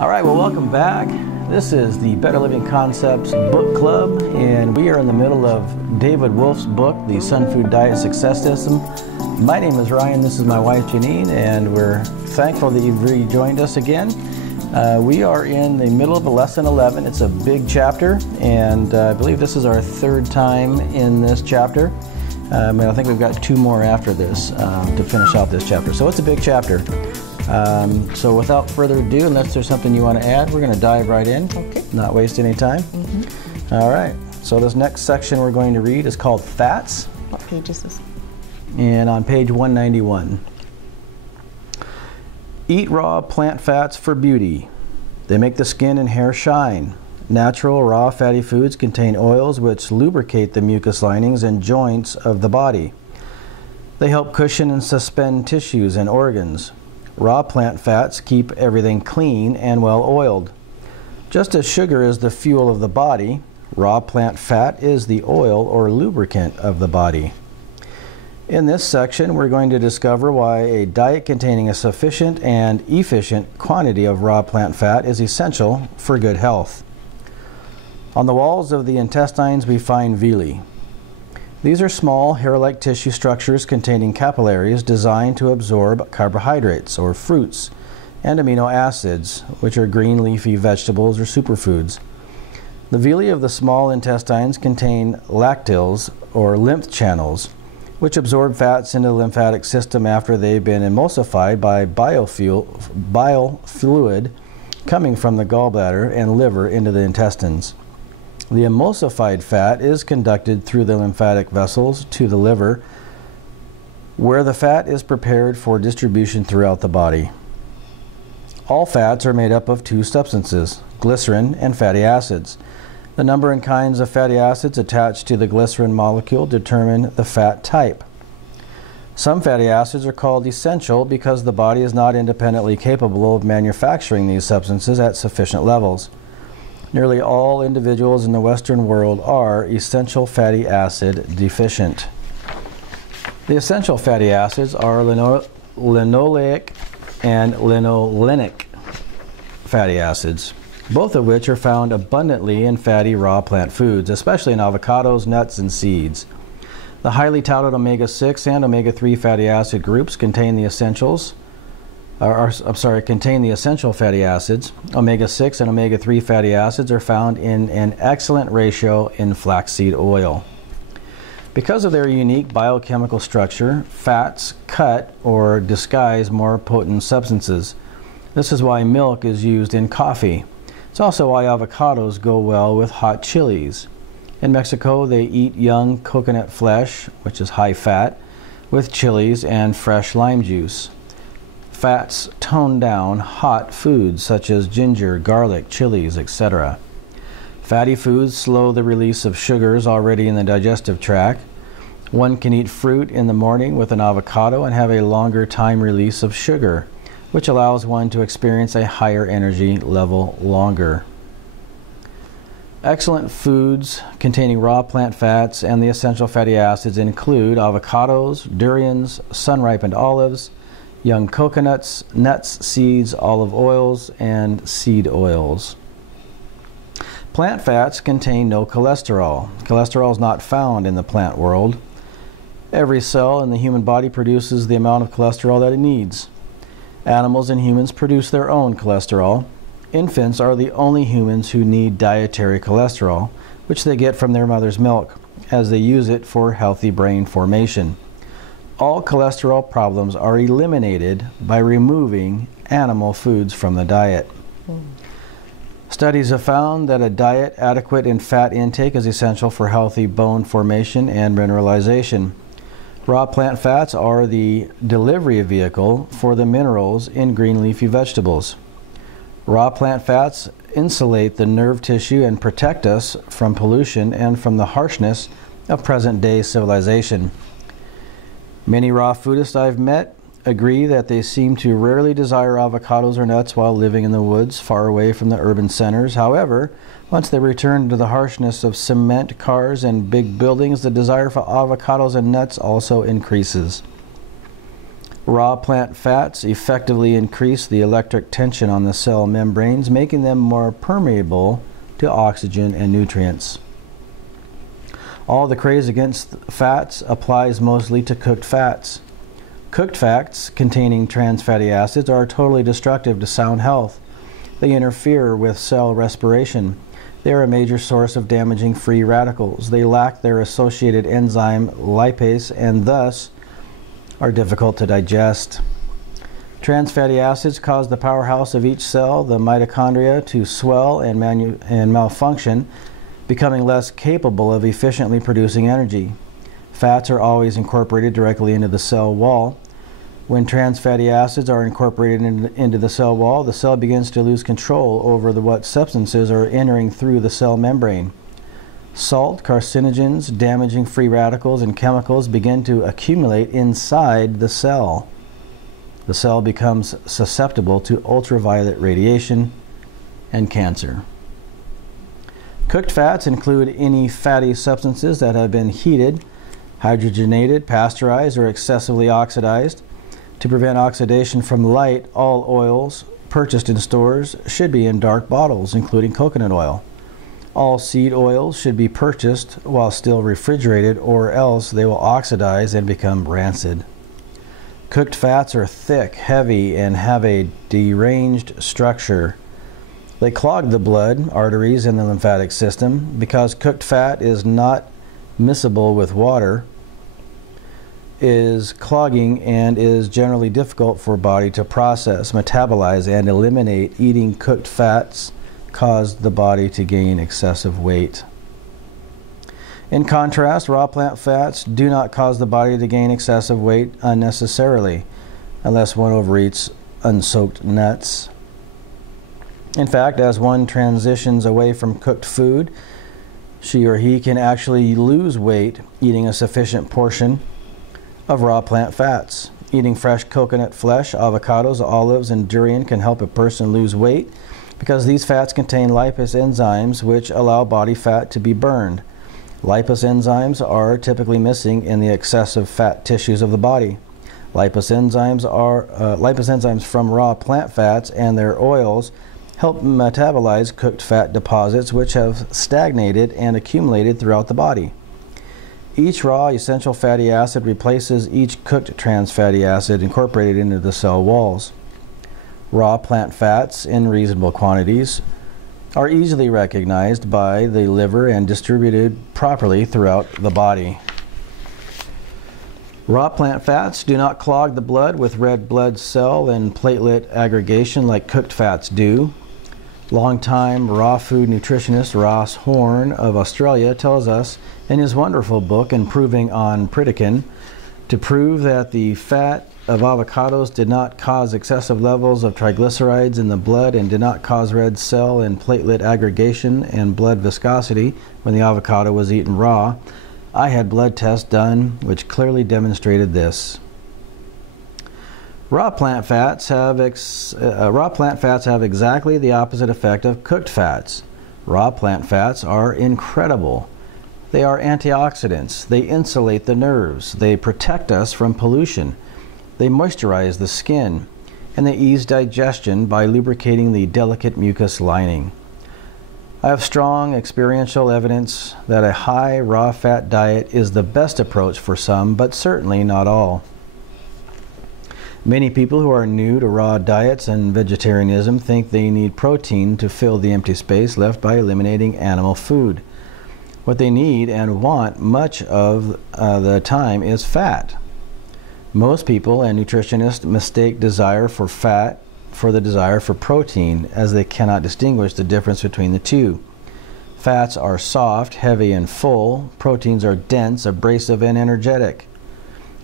All right, well, welcome back. This is the Better Living Concepts Book Club, and we are in the middle of David Wolfe's book, The Sunfood Diet Success System. My name is Ryan, this is my wife Janene, and we're thankful that you've rejoined us again. We are in the middle of lesson 11. It's a big chapter, and I believe this is our third time in this chapter. And I think we've got two more after this to finish out this chapter. So it's a big chapter. So without further ado, unless there's something you want to add, we're going to dive right in. Okay. Not waste any time. All right. So this next section we're going to read is called Fats. What page is this? And on page 191. Eat raw plant fats for beauty. They make the skin and hair shine. Natural raw fatty foods contain oils which lubricate the mucous linings and joints of the body. They help cushion and suspend tissues and organs. Raw plant fats keep everything clean and well oiled. Just as sugar is the fuel of the body, raw plant fat is the oil or lubricant of the body. In this section, we're going to discover why a diet containing a sufficient and efficient quantity of raw plant fat is essential for good health. On the walls of the intestines, we find villi. These are small, hair-like tissue structures containing capillaries designed to absorb carbohydrates, or fruits, and amino acids, which are green leafy vegetables or superfoods. The villi of the small intestines contain lacteals, or lymph channels, which absorb fats into the lymphatic system after they've been emulsified by bile fluid coming from the gallbladder and liver into the intestines. The emulsified fat is conducted through the lymphatic vessels to the liver, where the fat is prepared for distribution throughout the body. All fats are made up of two substances, glycerin and fatty acids. The number and kinds of fatty acids attached to the glycerin molecule determine the fat type. Some fatty acids are called essential because the body is not independently capable of manufacturing these substances at sufficient levels. Nearly all individuals in the Western world are essential fatty acid deficient. The essential fatty acids are linoleic and linolenic fatty acids, both of which are found abundantly in fatty raw plant foods, especially in avocados, nuts, and seeds. The highly touted omega-6 and omega-3 fatty acid groups contain the essential fatty acids. Omega-6 and omega-3 fatty acids are found in an excellent ratio in flaxseed oil. Because of their unique biochemical structure, fats cut or disguise more potent substances. This is why milk is used in coffee. It's also why avocados go well with hot chilies. In Mexico, they eat young coconut flesh, which is high fat, with chilies and fresh lime juice. Fats tone down hot foods such as ginger, garlic, chilies, etc. Fatty foods slow the release of sugars already in the digestive tract. One can eat fruit in the morning with an avocado and have a longer time release of sugar, which allows one to experience a higher energy level longer. Excellent foods containing raw plant fats and the essential fatty acids include avocados, durians, sun-ripened olives, young coconuts, nuts, seeds, olive oils, and seed oils. Plant fats contain no cholesterol. Cholesterol is not found in the plant world. Every cell in the human body produces the amount of cholesterol that it needs. Animals and humans produce their own cholesterol. Infants are the only humans who need dietary cholesterol, which they get from their mother's milk, as they use it for healthy brain formation. All cholesterol problems are eliminated by removing animal foods from the diet. Studies have found that a diet adequate in fat intake is essential for healthy bone formation and mineralization. Raw plant fats are the delivery vehicle for the minerals in green leafy vegetables. Raw plant fats insulate the nerve tissue and protect us from pollution and from the harshness of present-day civilization. Many raw foodists I've met agree that they seem to rarely desire avocados or nuts while living in the woods far away from the urban centers. However, once they return to the harshness of cement, cars, and big buildings, the desire for avocados and nuts also increases. Raw plant fats effectively increase the electric tension on the cell membranes, making them more permeable to oxygen and nutrients. All the craze against fats applies mostly to cooked fats. Cooked fats containing trans fatty acids are totally destructive to sound health. They interfere with cell respiration. They are a major source of damaging free radicals. They lack their associated enzyme lipase and thus are difficult to digest. Trans fatty acids cause the powerhouse of each cell, the mitochondria, to swell and malfunction, becoming less capable of efficiently producing energy. Fats are always incorporated directly into the cell wall. When trans fatty acids are incorporated into the cell wall, the cell begins to lose control over what substances are entering through the cell membrane. Salt, carcinogens, damaging free radicals, and chemicals begin to accumulate inside the cell. The cell becomes susceptible to ultraviolet radiation and cancer. Cooked fats include any fatty substances that have been heated, hydrogenated, pasteurized, or excessively oxidized. To prevent oxidation from light, all oils purchased in stores should be in dark bottles, including coconut oil. All seed oils should be purchased while still refrigerated, or else they will oxidize and become rancid. Cooked fats are thick, heavy, and have a deranged structure. They clog the blood, arteries, and the lymphatic system. Because cooked fat is not miscible with water, is clogging and is generally difficult for body to process, metabolize, and eliminate. Eating cooked fats cause the body to gain excessive weight. In contrast, raw plant fats do not cause the body to gain excessive weight unnecessarily, unless one overeats unsoaked nuts. In fact, as one transitions away from cooked food, she or he can actually lose weight eating a sufficient portion of raw plant fats. Eating fresh coconut flesh, avocados, olives, and durian can help a person lose weight because these fats contain lipase enzymes which allow body fat to be burned. Lipase enzymes are typically missing in the excessive fat tissues of the body. Lipase enzymes from raw plant fats and their oils help metabolize cooked fat deposits which have stagnated and accumulated throughout the body. Each raw essential fatty acid replaces each cooked trans fatty acid incorporated into the cell walls. Raw plant fats in reasonable quantities are easily recognized by the liver and distributed properly throughout the body. Raw plant fats do not clog the blood with red blood cell and platelet aggregation like cooked fats do. Longtime raw food nutritionist Ross Horn of Australia tells us in his wonderful book Improving on Pritikin to prove that the fat of avocados did not cause excessive levels of triglycerides in the blood and did not cause red cell and platelet aggregation and blood viscosity when the avocado was eaten raw. I had blood tests done which clearly demonstrated this. Raw plant fats have exactly the opposite effect of cooked fats. Raw plant fats are incredible. They are antioxidants. They insulate the nerves. They protect us from pollution. They moisturize the skin. And they ease digestion by lubricating the delicate mucus lining. I have strong experiential evidence that a high raw fat diet is the best approach for some, but certainly not all. Many people who are new to raw diets and vegetarianism think they need protein to fill the empty space left by eliminating animal food. What they need and want much of the time is fat. Most people and nutritionists mistake desire for fat for the desire for protein, as they cannot distinguish the difference between the two. Fats are soft, heavy, and full. Proteins are dense, abrasive, and energetic.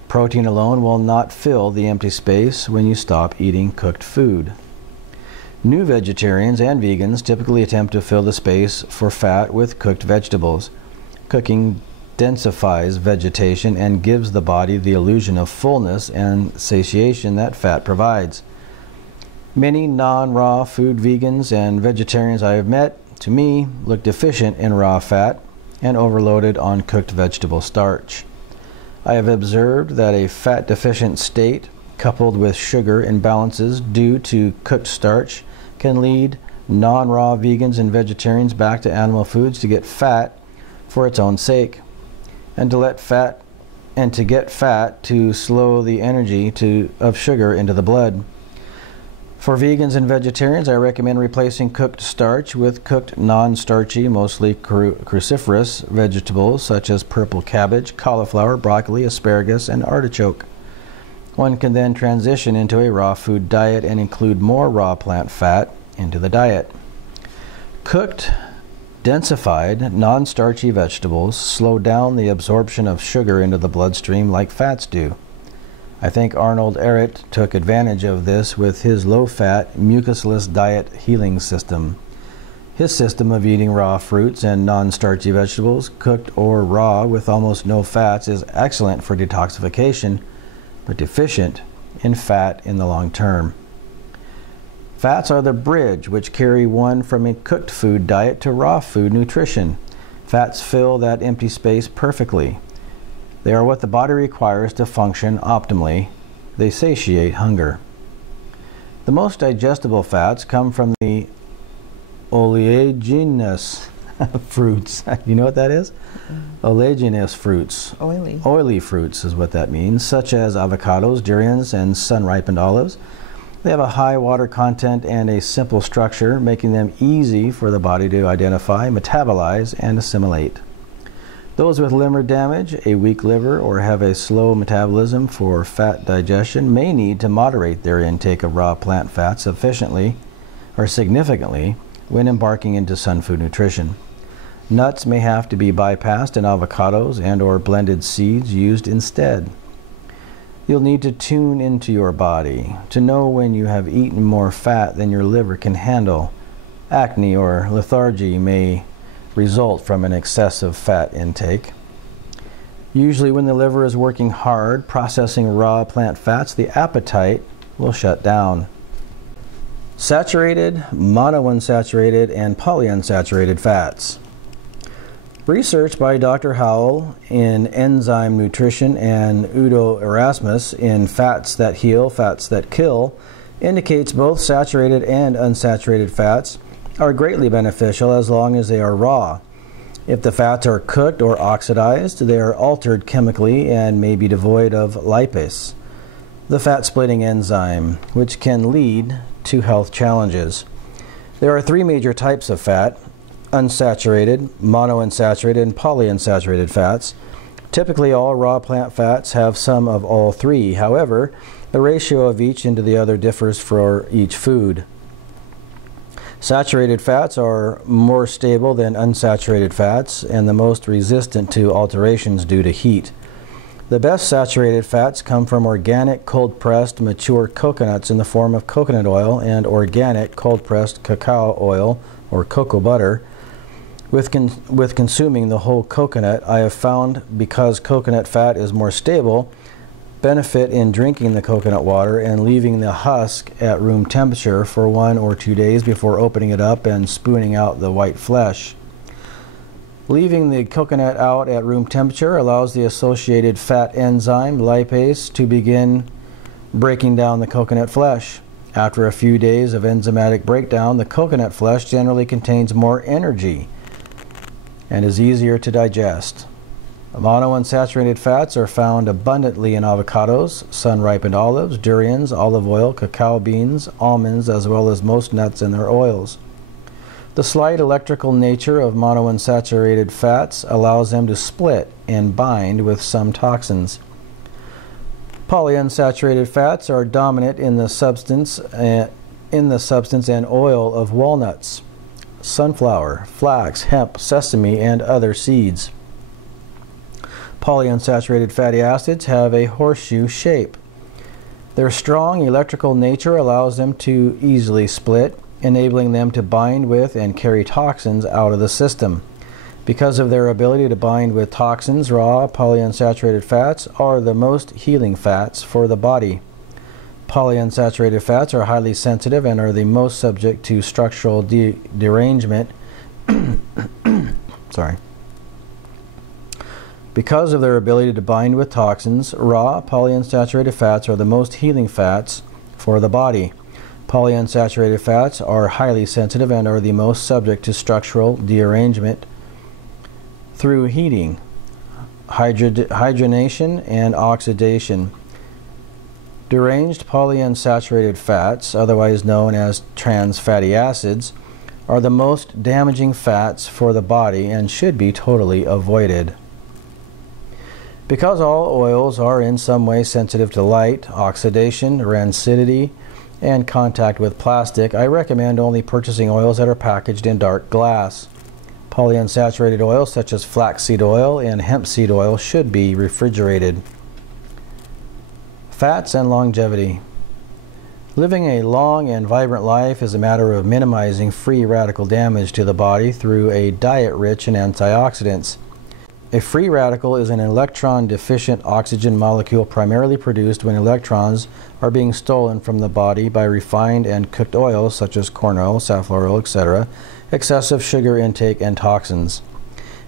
Protein alone will not fill the empty space when you stop eating cooked food. New vegetarians and vegans typically attempt to fill the space for fat with cooked vegetables. Cooking densifies vegetation and gives the body the illusion of fullness and satiation that fat provides. Many non-raw food vegans and vegetarians I have met, to me, look deficient in raw fat and overloaded on cooked vegetable starch. I have observed that a fat-deficient state coupled with sugar imbalances due to cooked starch, can lead non-raw vegans and vegetarians back to animal foods to get fat for its own sake, and to get fat to slow the energy of sugar into the blood. For vegans and vegetarians, I recommend replacing cooked starch with cooked non-starchy, mostly cruciferous vegetables such as purple cabbage, cauliflower, broccoli, asparagus, and artichoke. One can then transition into a raw food diet and include more raw plant fat into the diet. Cooked, densified, non-starchy vegetables slow down the absorption of sugar into the bloodstream like fats do. I think Arnold Ehret took advantage of this with his low-fat, mucusless diet healing system. His system of eating raw fruits and non-starchy vegetables, cooked or raw with almost no fats, is excellent for detoxification, but deficient in fat in the long term. Fats are the bridge which carry one from a cooked food diet to raw food nutrition. Fats fill that empty space perfectly. They are what the body requires to function optimally. They satiate hunger. The most digestible fats come from the oleaginous fruits. You know what that is? Oleaginous fruits. Oily fruits is what that means, such as avocados, durians, and sun-ripened olives. They have a high water content and a simple structure, making them easy for the body to identify, metabolize, and assimilate. Those with liver damage, a weak liver, or have a slow metabolism for fat digestion may need to moderate their intake of raw plant fats sufficiently or significantly when embarking into Sunfood nutrition. Nuts may have to be bypassed and avocados and or blended seeds used instead. You'll need to tune into your body to know when you have eaten more fat than your liver can handle. Acne or lethargy may result from an excessive fat intake. Usually when the liver is working hard processing raw plant fats, the appetite will shut down. Saturated, monounsaturated, and polyunsaturated fats. Research by Dr. Howell in Enzyme Nutrition and Udo Erasmus in Fats That Heal, Fats That Kill indicates both saturated and unsaturated fats are greatly beneficial as long as they are raw. If the fats are cooked or oxidized, they are altered chemically and may be devoid of lipase, the fat-splitting enzyme, which can lead to health challenges. There are three major types of fat: unsaturated, monounsaturated, and polyunsaturated fats. Typically, all raw plant fats have some of all three. However, the ratio of each into the other differs for each food. Saturated fats are more stable than unsaturated fats and the most resistant to alterations due to heat. The best saturated fats come from organic, cold-pressed, mature coconuts in the form of coconut oil and organic, cold-pressed cacao oil or cocoa butter. With consuming the whole coconut, I have found, because coconut fat is more stable, benefit in drinking the coconut water and leaving the husk at room temperature for 1 or 2 days before opening it up and spooning out the white flesh. Leaving the coconut out at room temperature allows the associated fat enzyme, lipase, to begin breaking down the coconut flesh. After a few days of enzymatic breakdown, the coconut flesh generally contains more energy and is easier to digest. Monounsaturated fats are found abundantly in avocados, sun-ripened olives, durians, olive oil, cacao beans, almonds, as well as most nuts and their oils. The slight electrical nature of monounsaturated fats allows them to split and bind with some toxins. Polyunsaturated fats are dominant in the substance and oil of walnuts, sunflower, flax, hemp, sesame, and other seeds. Polyunsaturated fatty acids have a horseshoe shape. Their strong electrical nature allows them to easily split, enabling them to bind with and carry toxins out of the system. Because of their ability to bind with toxins, raw polyunsaturated fats are the most healing fats for the body. Polyunsaturated fats are highly sensitive and are the most subject to structural derangement. Because of their ability to bind with toxins, raw polyunsaturated fats are the most healing fats for the body. Polyunsaturated fats are highly sensitive and are the most subject to structural dearrangement through heating, hydrogenation, and oxidation. Deranged polyunsaturated fats, otherwise known as trans fatty acids, are the most damaging fats for the body and should be totally avoided. Because all oils are in some way sensitive to light, oxidation, rancidity, and contact with plastic, I recommend only purchasing oils that are packaged in dark glass. Polyunsaturated oils such as flaxseed oil and hemp seed oil should be refrigerated. Fats and longevity. Living a long and vibrant life is a matter of minimizing free radical damage to the body through a diet rich in antioxidants. A free radical is an electron-deficient oxygen molecule primarily produced when electrons are being stolen from the body by refined and cooked oils such as corn oil, safflower oil, etc., excessive sugar intake, and toxins.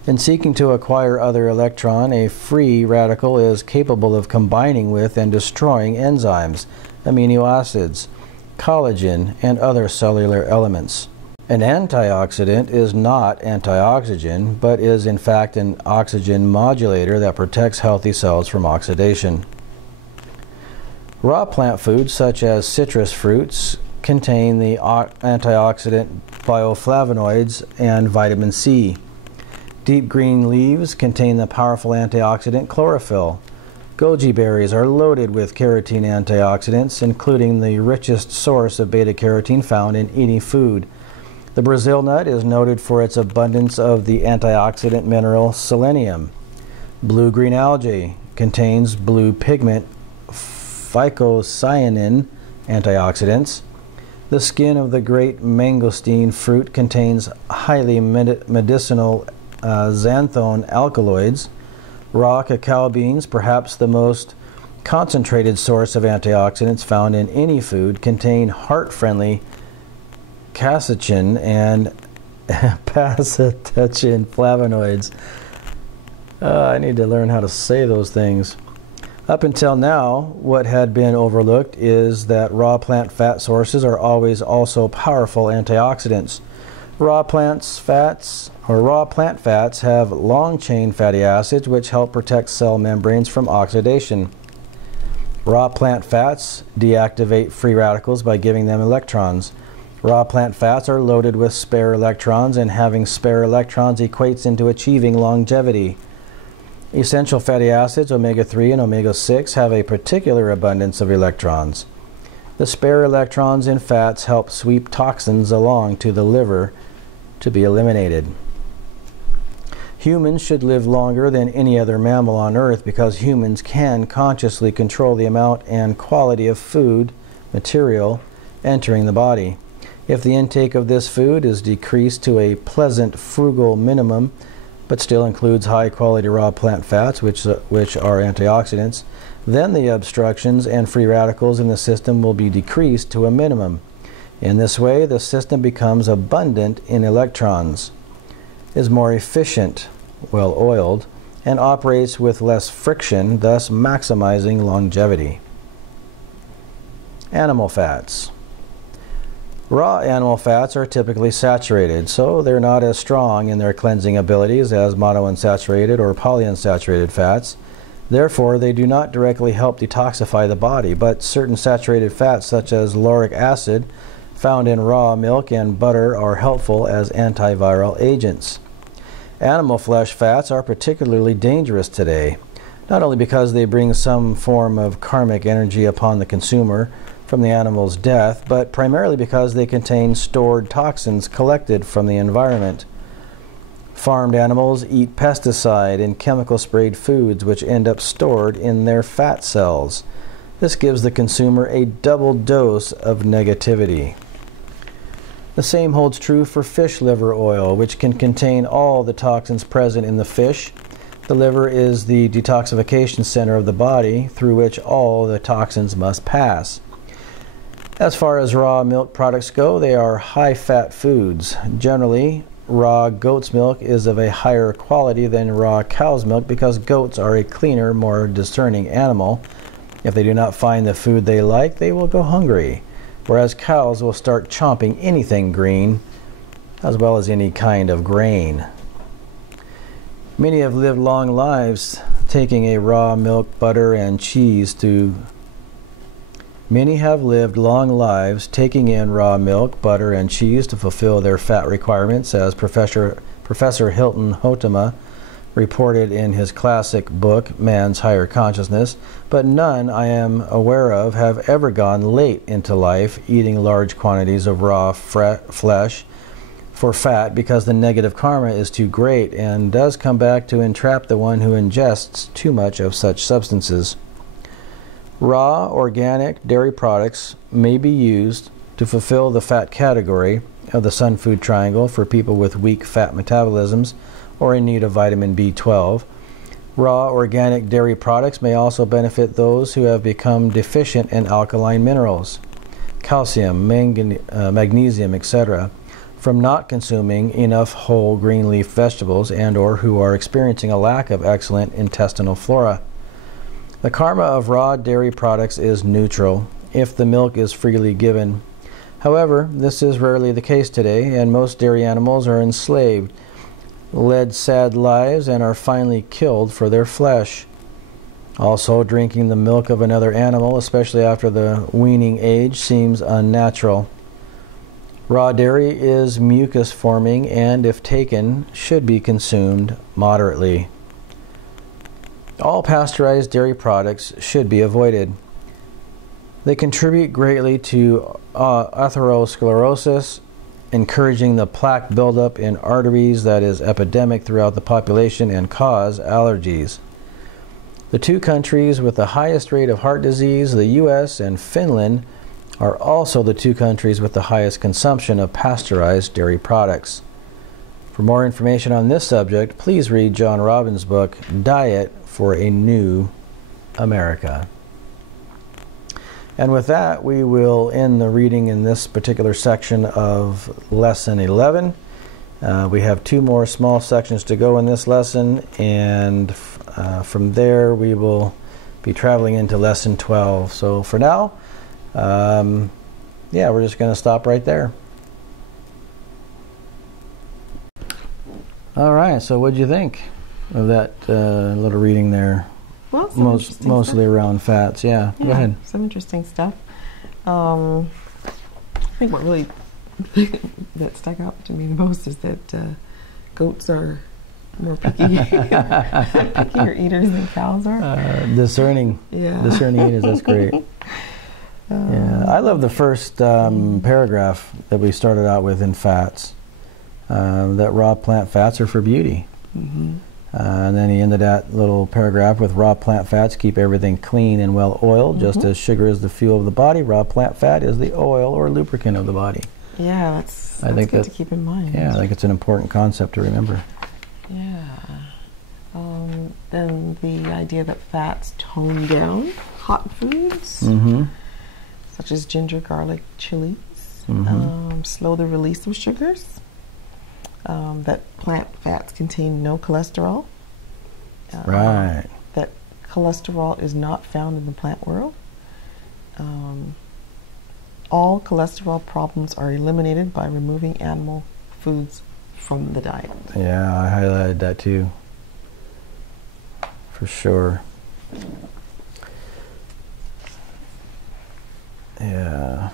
In seeking to acquire other electron, a free radical is capable of combining with and destroying enzymes, amino acids, collagen, and other cellular elements. An antioxidant is not antioxygen, but is in fact an oxygen modulator that protects healthy cells from oxidation. Raw plant foods such as citrus fruits contain the antioxidant bioflavonoids and vitamin C. Deep green leaves contain the powerful antioxidant chlorophyll. Goji berries are loaded with carotene antioxidants, including the richest source of beta-carotene found in any food. The Brazil nut is noted for its abundance of the antioxidant mineral selenium. Blue-green algae contains blue pigment phycocyanin antioxidants. The skin of the great mangosteen fruit contains highly medicinal xanthone alkaloids. Raw cacao beans, perhaps the most concentrated source of antioxidants found in any food, contain heart-friendly quercetin and pacitechin flavonoids. I need to learn how to say those things. Up until now, what had been overlooked is that raw plant fat sources are always also powerful antioxidants. Raw plant fats have long-chain fatty acids which help protect cell membranes from oxidation. Raw plant fats deactivate free radicals by giving them electrons. Raw plant fats are loaded with spare electrons, and having spare electrons equates into achieving longevity. Essential fatty acids, omega-3 and omega-6, have a particular abundance of electrons. The spare electrons in fats help sweep toxins along to the liver to be eliminated. Humans should live longer than any other mammal on Earth because humans can consciously control the amount and quality of food material entering the body. If the intake of this food is decreased to a pleasant, frugal minimum, but still includes high-quality raw plant fats, which are antioxidants, then the obstructions and free radicals in the system will be decreased to a minimum. In this way, the system becomes abundant in electrons, is more efficient, well-oiled, and operates with less friction, thus maximizing longevity. Animal fats. Raw animal fats are typically saturated, so they're not as strong in their cleansing abilities as monounsaturated or polyunsaturated fats. Therefore, they do not directly help detoxify the body, but certain saturated fats such as lauric acid found in raw milk and butter are helpful as antiviral agents. Animal flesh fats are particularly dangerous today, not only because they bring some form of karmic energy upon the consumer from the animal's death, but primarily because they contain stored toxins collected from the environment. Farmed animals eat pesticide and chemical sprayed foods which end up stored in their fat cells. This gives the consumer a double dose of negativity. The same holds true for fish liver oil, which can contain all the toxins present in the fish. The liver is the detoxification center of the body through which all the toxins must pass. As far as raw milk products go, they are high-fat foods. Generally, raw goat's milk is of a higher quality than raw cow's milk because goats are a cleaner, more discerning animal. If they do not find the food they like, they will go hungry, whereas cows will start chomping anything green, as well as any kind of grain. Many have lived long lives taking a raw milk, butter, and cheese to Many have lived long lives taking in raw milk, butter, and cheese to fulfill their fat requirements, as Professor Hilton Hotema reported in his classic book, Man's Higher Consciousness, but none I am aware of have ever gone late into life eating large quantities of raw flesh for fat because the negative karma is too great and does come back to entrap the one who ingests too much of such substances. Raw, organic dairy products may be used to fulfill the fat category of the Sunfood triangle for people with weak fat metabolisms or in need of vitamin B12. Raw, organic dairy products may also benefit those who have become deficient in alkaline minerals, calcium, magnesium, etc., from not consuming enough whole green leaf vegetables and/or who are experiencing a lack of excellent intestinal flora. The karma of raw dairy products is neutral if the milk is freely given. However, this is rarely the case today, and most dairy animals are enslaved, led sad lives, and are finally killed for their flesh. Also, drinking the milk of another animal, especially after the weaning age, seems unnatural. Raw dairy is mucus forming and, if taken, should be consumed moderately. All pasteurized dairy products should be avoided. They contribute greatly to atherosclerosis, encouraging the plaque buildup in arteries that is epidemic throughout the population and cause allergies. The two countries with the highest rate of heart disease, the U.S. and Finland, are also the two countries with the highest consumption of pasteurized dairy products. For more information on this subject, please read John Robbins' book, Diet for a New America. And with that, we will end the reading in this particular section of Lesson 11. We have two more small sections to go in this lesson, and from there we will be traveling into Lesson 12. So for now, we're just going to stop right there. All right, so what did you think of that little reading there? Well, mostly around fats. Yeah, go ahead. Some interesting stuff. I think what really that stuck out to me the most is that goats are more pickier eaters than cows are. Discerning eaters. That's great. I love the first paragraph that we started out with in fats. That raw plant fats are for beauty. Mm-hmm. And then he ended that little paragraph with raw plant fats keep everything clean and well oiled. Just as sugar is the fuel of the body, raw plant fat is the oil or lubricant of the body. Yeah, that's good to keep in mind. Yeah, I think it's an important concept to remember. Yeah. Then the idea that fats tone down hot foods, such as ginger, garlic, chilies, slow the release of sugars. That plant fats contain no cholesterol. Right. That cholesterol is not found in the plant world. All cholesterol problems are eliminated by removing animal foods from the diet. Yeah, I highlighted that too. For sure. Yeah.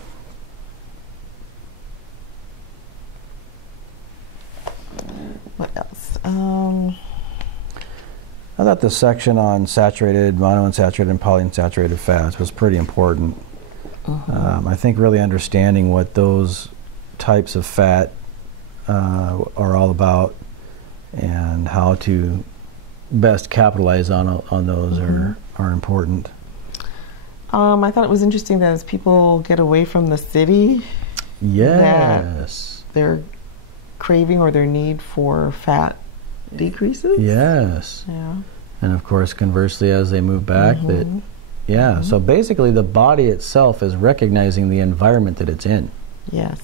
What else? I thought the section on saturated, monounsaturated, and polyunsaturated fats was pretty important. I think really understanding what those types of fat are all about and how to best capitalize on those are important. I thought it was interesting that as people get away from the city, yes, their craving or their need for fat decreases. Yes. Yeah. And of course, conversely, as they move back, so basically the body itself is recognizing the environment that it's in. Yes.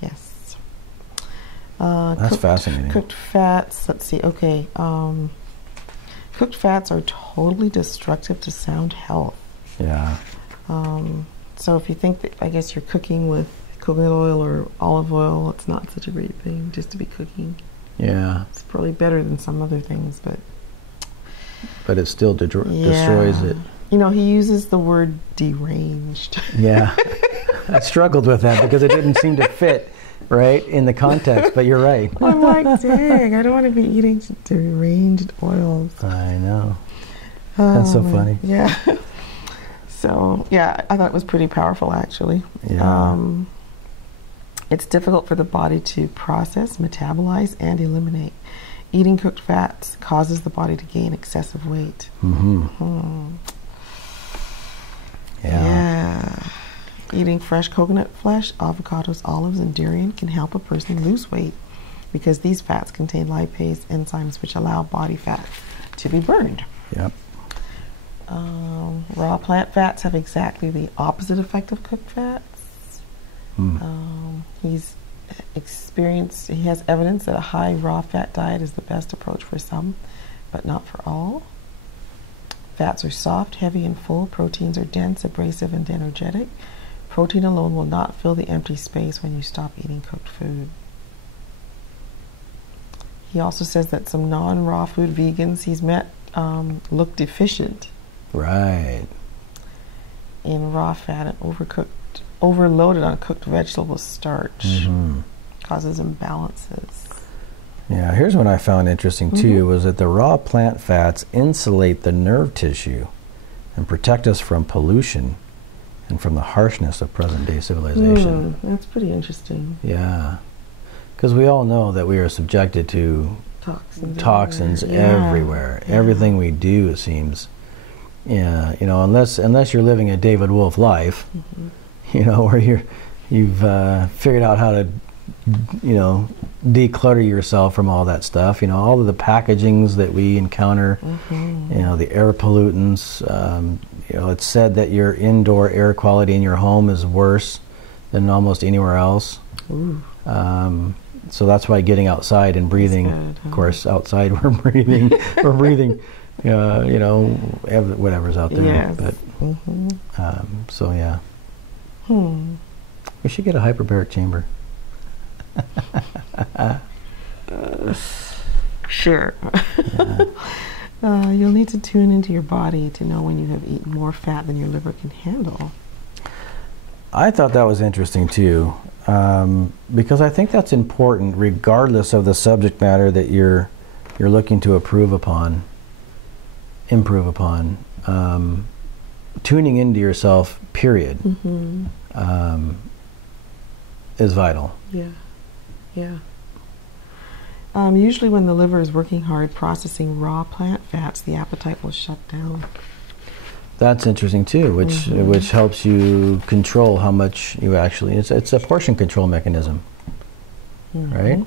Yes. That's fascinating. Cooked fats, let's see, okay. Cooked fats are totally destructive to sound health. Yeah. So if you think that, I guess you're cooking with coconut oil or olive oil, it's not such a great thing just to be cooking. Yeah. It's probably better than some other things, but it still destroys it. You know, he uses the word deranged. Yeah. I struggled with that because it didn't seem to fit, right, in the context, but you're right. I'm like, dang, I don't want to be eating deranged oils. I know. That's so funny. Yeah. So, yeah, I thought it was pretty powerful, actually. Yeah. It's difficult for the body to process, metabolize, and eliminate. Eating cooked fats causes the body to gain excessive weight. Yeah. Eating fresh coconut flesh, avocados, olives, and durian can help a person lose weight because these fats contain lipase enzymes which allow body fat to be burned. Yep. Raw plant fats have exactly the opposite effect of cooked fats. He has evidence that a high raw fat diet is the best approach for some, but not for all. Fats are soft, heavy, and full. Proteins are dense, abrasive, and energetic. Protein alone will not fill the empty space when you stop eating cooked food. He also says that some non-raw food vegans he's met look deficient. Right. In raw fat and overloaded on cooked vegetable starch. Causes imbalances. Yeah, here's what I found interesting too, was that the raw plant fats insulate the nerve tissue and protect us from pollution and from the harshness of present-day civilization. That's pretty interesting. Yeah, because we all know that we are subjected to toxins everywhere. Yeah. Everything we do, it seems. Yeah, you know, unless you're living a David Wolfe life, you know, where you've figured out how to, you know, declutter yourself from all that stuff. You know, all of the packagings that we encounter, you know, the air pollutants. You know, it's said that your indoor air quality in your home is worse than almost anywhere else. So that's why getting outside and breathing, of course, outside we're breathing, you know, whatever's out there. Yes. But so yeah, we should get a hyperbaric chamber. Sure. You'll need to tune into your body to know when you have eaten more fat than your liver can handle. I thought that was interesting too, because I think that's important regardless of the subject matter that you're looking to improve upon. Tuning into yourself, period, is vital. Yeah. Usually when the liver is working hard processing raw plant fats, the appetite will shut down. That's interesting too, which helps you control how much you actually. It's a portion control mechanism, right?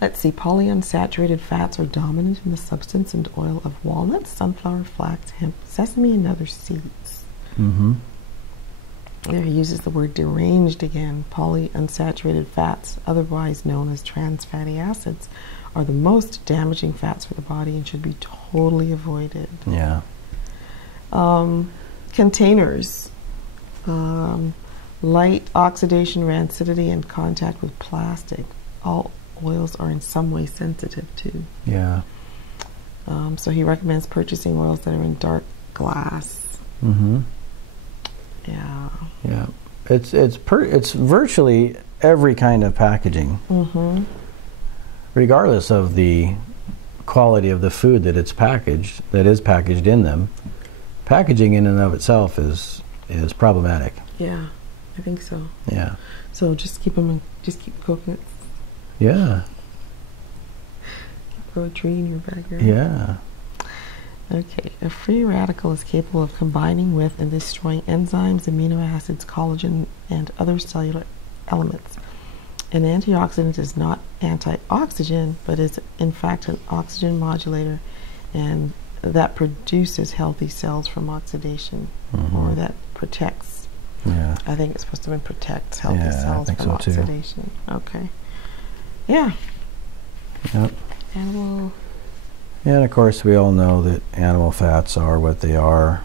Let's see. Polyunsaturated fats are dominant in the substance and oil of walnuts, sunflower, flax, hemp, sesame, and other seeds. There he uses the word deranged again. Polyunsaturated fats, otherwise known as trans fatty acids, are the most damaging fats for the body and should be totally avoided. Yeah. Containers. Light oxidation, rancidity, and contact with plastic. All oils are in some way sensitive to. Yeah. So he recommends purchasing oils that are in dark glass. Yeah. Yeah. It's virtually every kind of packaging. Regardless of the quality of the food that is packaged in them, packaging in and of itself is problematic. Yeah, I think so. Yeah. So just keep coconuts. Yeah. Grow a tree in your backyard. Yeah. Okay, a free radical is capable of combining with and destroying enzymes, amino acids, collagen, and other cellular elements. An antioxidant is not antioxidant, but is in fact an oxygen modulator, and that produces healthy cells from oxidation, or that protects Yeah. I think it's supposed to protect healthy Yeah, cells I think from so too. oxidation. Okay. Yeah. Yep. Animal. And of course, we all know that animal fats are what they are.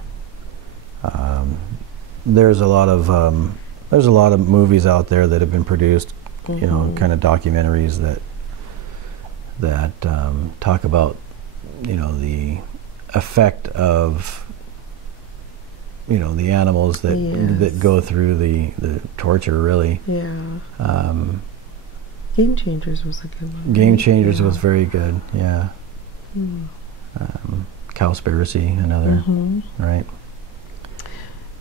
There's a lot of movies out there that have been produced, you know, kind of documentaries that talk about, you know, the effect of, you know, the animals that go through the torture, really. Yeah. Game Changers was a good one. Game Changers was very good. Yeah. Mm. Cowspiracy, another, right?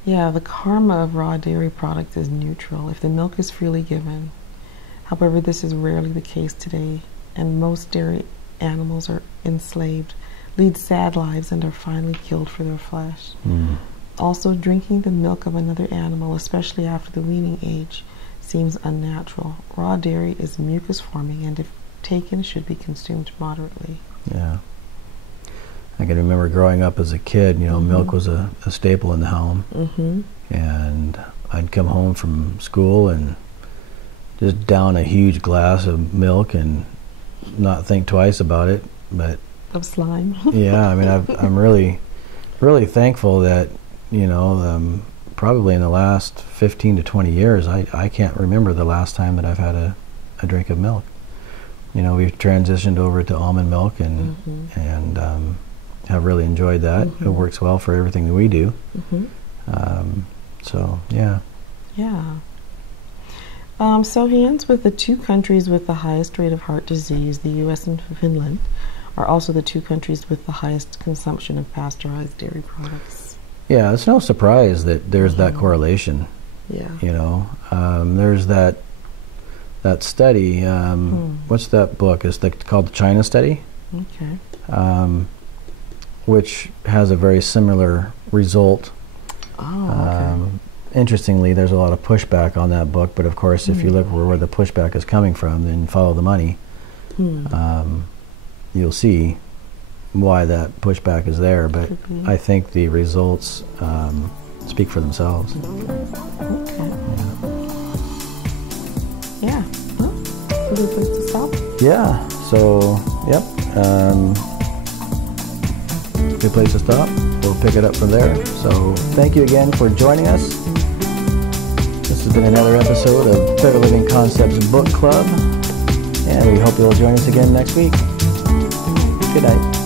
Yeah, the karma of raw dairy products is neutral if the milk is freely given. However, this is rarely the case today, and most dairy animals are enslaved, lead sad lives, and are finally killed for their flesh. Also, drinking the milk of another animal, especially after the weaning age, seems unnatural. Raw dairy is mucus forming, and if taken, should be consumed moderately. Yeah. I can remember growing up as a kid, you know, milk was a staple in the home. And I'd come home from school and just down a huge glass of milk and not think twice about it. But of slime. yeah, I mean, I'm really thankful that, you know, probably in the last 15 to 20 years, I can't remember the last time that I've had a drink of milk. You know, we've transitioned over to almond milk and have really enjoyed that. It works well for everything that we do. So, yeah. Yeah. So he ends with the two countries with the highest rate of heart disease, the U.S. and Finland, are also the two countries with the highest consumption of pasteurized dairy products. Yeah, it's no surprise that there's that correlation. Yeah. You know, there's that study. What's that book? It's called the China Study. Okay. Which has a very similar result. Oh, okay. Interestingly, there's a lot of pushback on that book, but of course, if you look where the pushback is coming from, then follow the money. You'll see why that pushback is there, but I think the results speak for themselves. Okay. Yeah. Well, good place to stop. Yeah. So, yep. Good place to stop. We'll pick it up from there. So, thank you again for joining us. This has been another episode of Clever Living Concepts Book Club, and we hope you'll join us again next week. Good night.